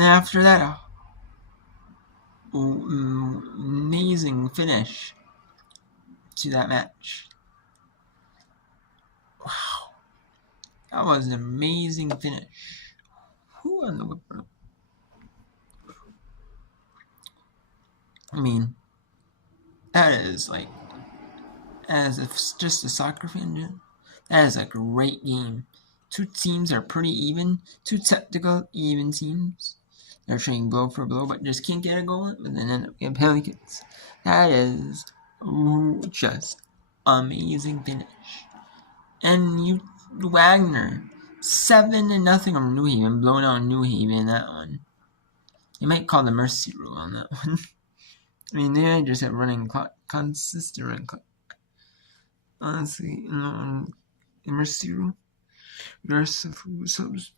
And after that, amazing finish to that match. Wow, that was an amazing finish. Who won the whip row? I mean, that is like, as if just a soccer fan, that is a great game. Two teams are pretty even, two technical even teams. They're trading blow for blow, but just can't get a goal, but then end up getting penalty kicks. That is just amazing finish. And Wagner, 7-0 from New Haven, blowing out New Haven that one. You might call the mercy rule on that one. I mean, they just have running clock, consistent running clock. Honestly, the mercy rule, regardless of who subs,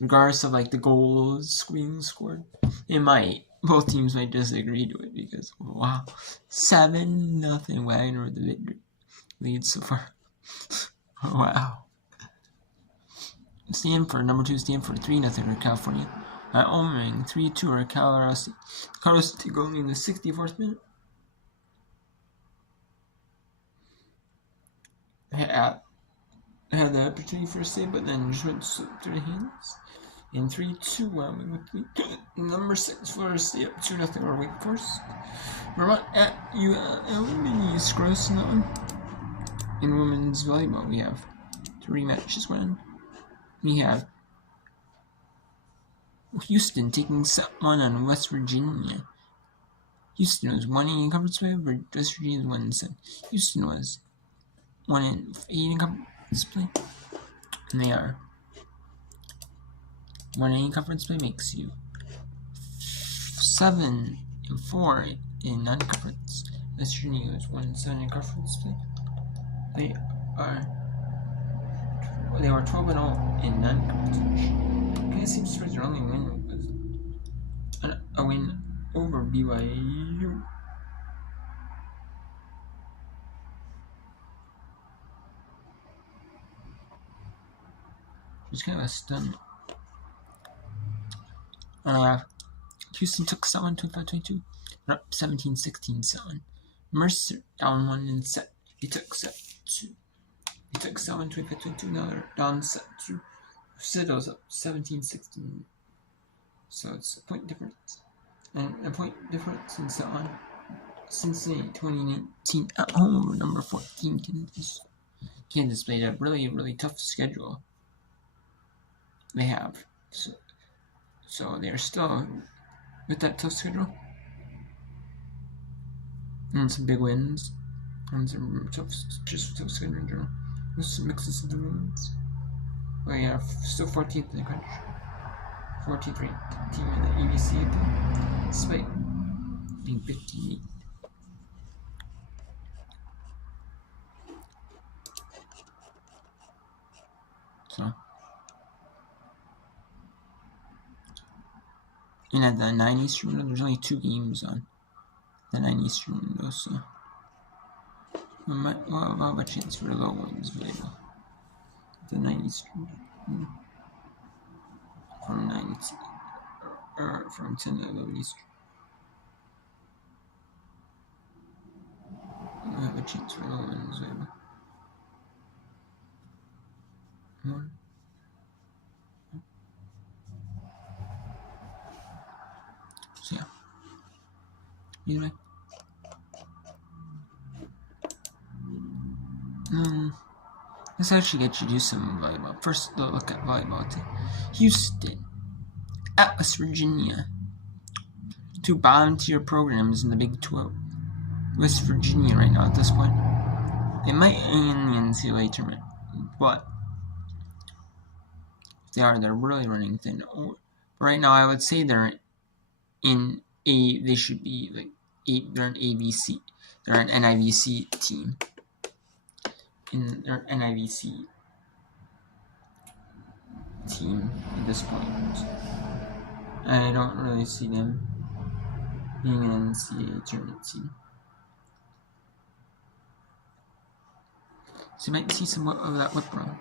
regardless of like the goals being scored, both teams might disagree to it because wow, 7-0 Wagner with the victory lead so far. Wow. Stanford, number 2 Stanford, 3-0 over California. Wyoming, 3-2 over Colorado State. Colorado State going in the 64th minute. Had the opportunity for a save, but then just went through the hands. In 3-2, Wyoming with number 6 Florida State up 2-0 over Wake Forest. Vermont at UNLV Gross in that one. In women's volleyball, we have 3 matches going on. We have Houston taking set 1 on West Virginia. Houston was 1-8 in conference play, West Virginia was 1-7. Houston was 1-8 in conference play, and they are 1-8 in conference play makes you 7-4 in non-conference. West Virginia was 1-7 in conference play. They were 12-0 in non-conference. Okay, it seems their only win was a win over BYU. It was kind of a stun. Houston took set 1, 25-22. Up 17-16 set 1. Mercer down 1 in set. He took set 2. He took set 1, 25-22. Now they're down set 2. Citadel's up 17-16. So it's a point difference. And a point difference in set 1. Cincinnati 2019 at home, number 14 Kansas. Kansas played a really, really tough schedule. They have. So they're still with that tough schedule. And some big wins. And some tough schedule in general. This mixes of the wins. We have still 14th in the country. 14th ranked team in the ABC despite being 58. So, and at the 9 Eastern window, there's only 2 games on the 9 Eastern window, so we'll have a chance for the low ones available. The 9 Eastern from 9 or from 10 to 11 Eastern. We'll have a chance for the low ones available. More. So yeah. Anyway. Let's actually get you to do some volleyball. First, look at volleyball team. Houston at West Virginia. 2 bottom-tier programs in the Big 12. West Virginia right now at this point. They might in the NCAA tournament, but if they are, they're really running thin. Right now, I would say they're in they should be like they're an ABC. They're an NIVC team. In their NIVC team at this point. I don't really see them being an NCAA tournament team. So you might see some of that whip run.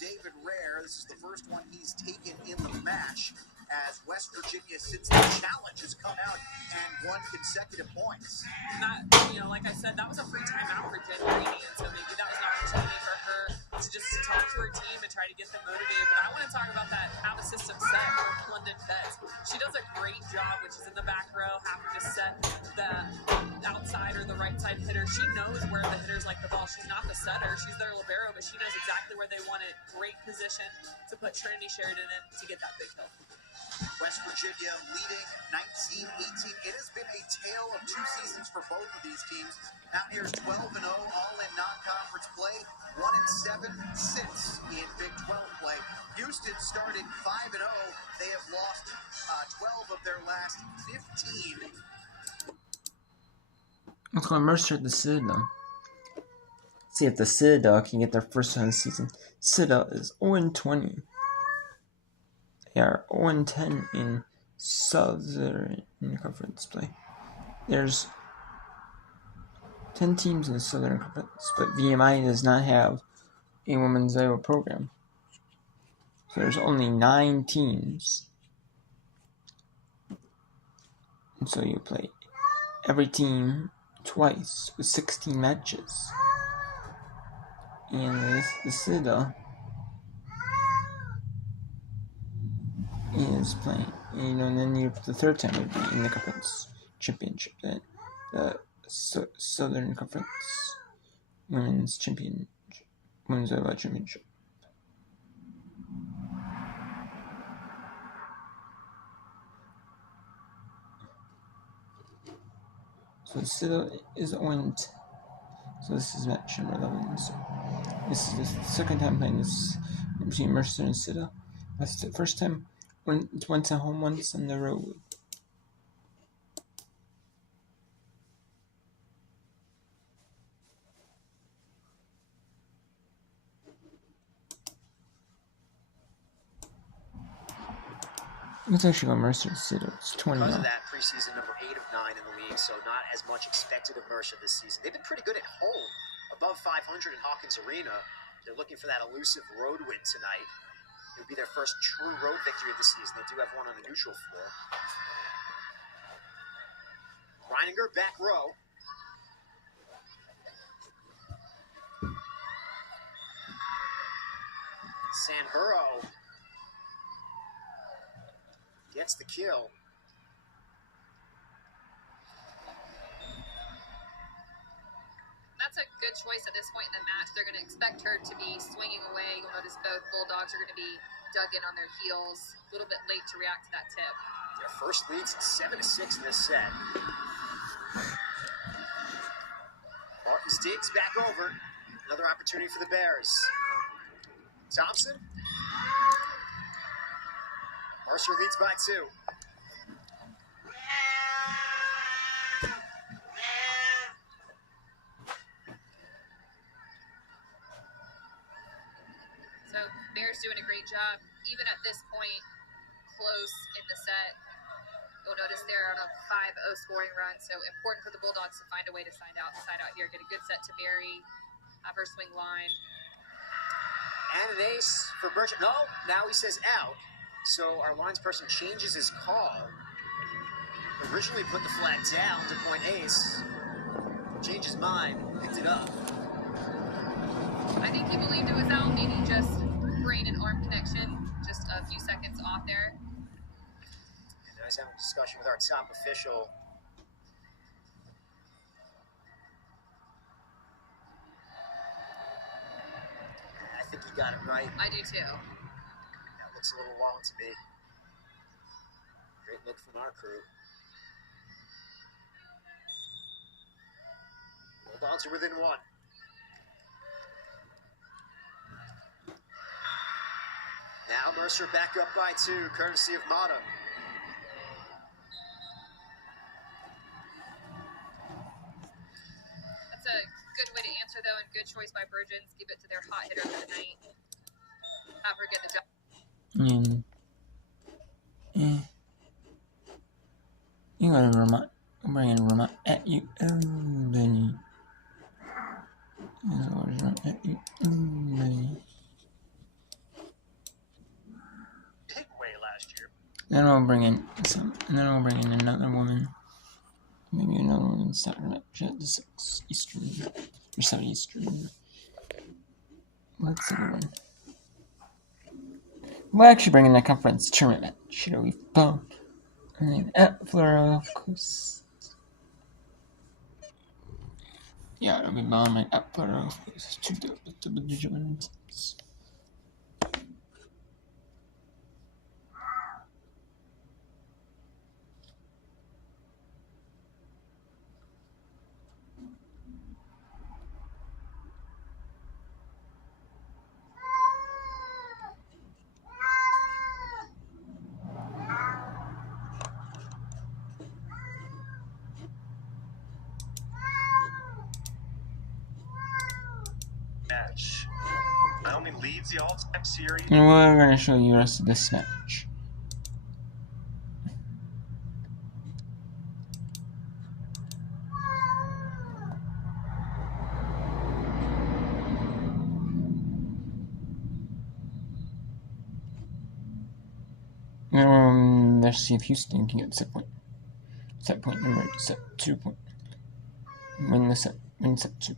David Rare. This is the first one he's taken in the match as West Virginia, since the challenge, has come out and won consecutive points. That, like I said, that was a free timeout for Jen Greeny, and so maybe that was an opportunity for her to just talk to her team and try to get them motivated. But I want to talk about that out-of-system set for London Betts. She does a great job, which is in the back row, having to set the outside or the right side hitter. She knows where the hitters like the ball. She's not the setter. She's their libero, but she knows exactly where they want it. Great position to put Trinity Sheridan in to get that big kill. West Virginia leading 19-18. It has been a tale of two seasons for both of these teams. Mountaineers 12-0, all in non-conference play, 1-7 since in Big 12 play. Houston started 5-0. They have lost 12 of their last 15. Let's go Mercer at the Citadel. See if the Citadel can get their first win of the season. Citadel is 0-20. They are 0-10 in Southern Conference play. There's 10 teams in the Southern Conference, but VMI does not have a women's Iowa program. So there's only 9 teams. And so you play every team twice with 16 matches. And the Citadel is playing, and then the third time would be in the conference championship, then the Southern Conference Women's Championship, Women's Iowa Championship. So the Citadel is on. So this is match number 11. So this is the second time playing this between Mercer and Citadel. That's the first time. Once at home, once on the road. Let's actually go Mercer Citadel. It's 20 Because now. of that, preseason number 8 of 9 in the league, so not as much expected of Mercer this season. They've been pretty good at home, above 500 in Hawkins Arena. They're looking for that elusive road win tonight. It would be their first true road victory of the season. They do have one on the neutral floor. Reininger, back row. Sanjuro gets the kill. That's a good choice at this point in the match. They're going to expect her to be swinging away. You'll notice both Bulldogs are going to be dug in on their heels, a little bit late to react to that tip. Their first lead's 7-6 in this set. Martins digs back over. Another opportunity for the Bears. Thompson. Mercer leads by 2. So Bears doing a great job, even at this point, close in the set. You'll notice they're on a 5-0 scoring run, so important for the Bulldogs to find a way to side out here. Get a good set to Barry, have her swing line. And an ace for Burchett. No, now he says out. So our lines person changes his call. Originally put the flag down to point ace. Changed his mind, picked it up. I think he believed it was out, maybe just brain and arm connection, just a few seconds off there. And now he's having a discussion with our top official. I think he got it right. I do too. That looks a little long to me. Great look from our crew. Bulldogs are within 1. Now Mercer back up by 2, courtesy of Mata. That's a good way to answer, though, and good choice by Burgeons. Give it to their hot hitter for the night. Have her get the job. You got a Vermont. I'm bringing Vermont at you. Benny. At you. Benny. Then I'll bring in some, and then I'll bring in another woman. Maybe another woman starting match at the 6 Eastern or 7 Eastern. Let's see one. We'll actually bring in a conference tournament match. It'll be fun. And then at Florida, of course. Yeah, it'll be bomb and at Florida, of course. Two double-digit wins. Match. Wyoming leads the all-time series. And we're going to show you the rest of this match. Let's see if Houston can get set point. Set point number set 2 point. Win set 2.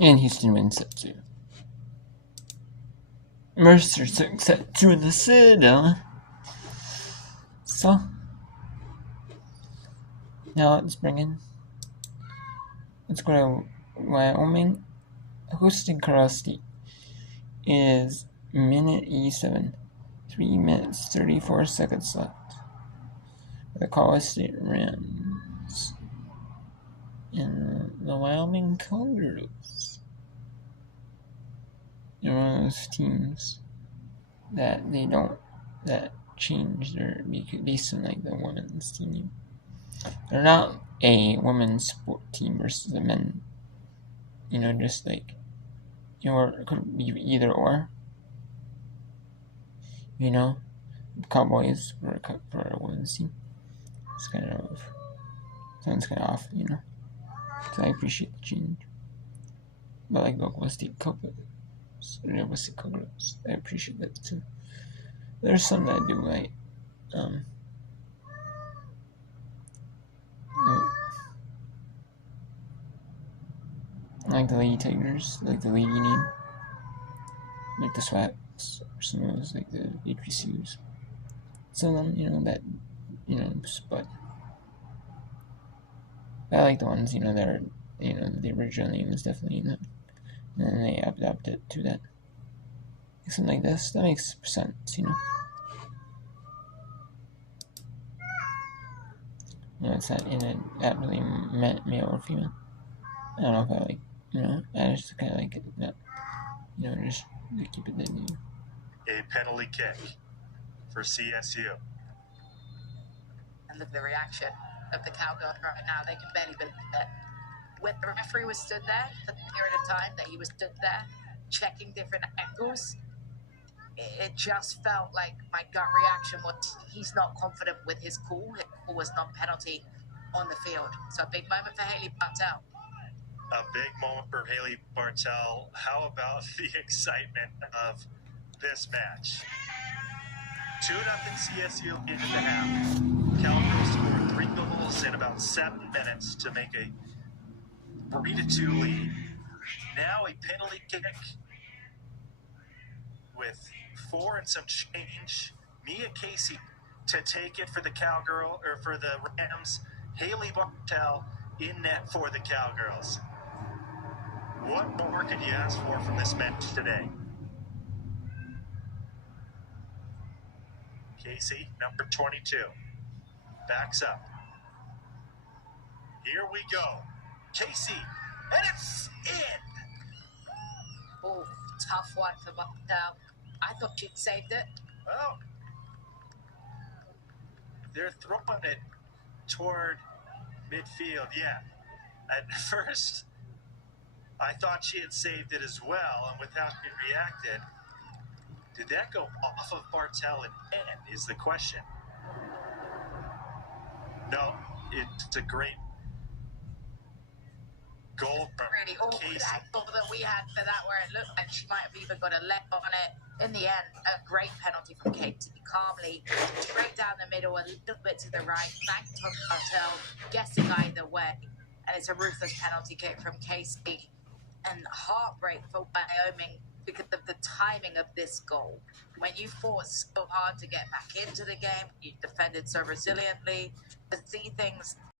And Houston wins set 2. Mercer took set 2 in the Citadel. So now let's go to Wyoming. Hosting Colorado State is minute 87. 3 minutes 34 seconds left. The Colorado State Rams and the Wyoming Cowgirls. They're one of those teams that change their based on like the women's team. They're not a women's sport team versus the men. Just like it could be either or. Cowboys for a women's team. Sounds kind of off, So I appreciate the change. But like the Oklahoma State Cowgirls, I appreciate that too. There's some that I do like. I like the Lady Tigers, like the Lady name, like the Swaps, or some of those, like the HBCUs. Some of them, but I like the ones, that are, the original name is definitely that. And then they adapted to that. Something like this, that makes sense, It's not really male or female. I don't know if I like, I just kind of like it that, just to keep it that name. A penalty kick for CSU. And the reaction of the Cowgirls right now, they can barely believe it. When the referee was stood there for the period of time that he was stood there, checking different angles, it just felt like my gut reaction was he's not confident with his call. His call was non-penalty on the field. So a big moment for Haley Bartell. A big moment for Haley Bartell. How about the excitement of this match? 2-0 CSU into the half. Cowgirls scored 3 goals in about 7 minutes to make a 3-2 lead. Now a penalty kick with 4 and some change. Mia Casey to take it for the Rams. Haley Bartell in net for the Cowgirls. What more could you ask for from this match today? Casey, number 22, backs up. Here we go. Casey, and it's in. Oh, tough one for Bartell. I thought she'd saved it. Well, they're throwing it toward midfield, yeah. At first, I thought she had saved it as well, and with how she reacted, did that go off of Bartell and in, is the question. No, it's a great goal from Really awkward Casey. angle that we had for that, where it looked like she might have even got a leg on it. In the end, a great penalty from Katie, calmly, straight down the middle, a little bit to the right, banked on Martel, guessing either way. And it's a ruthless penalty kick from Casey. And heartbreak for Wyoming because of the timing of this goal. When you fought so hard to get back into the game, you defended so resiliently, to see things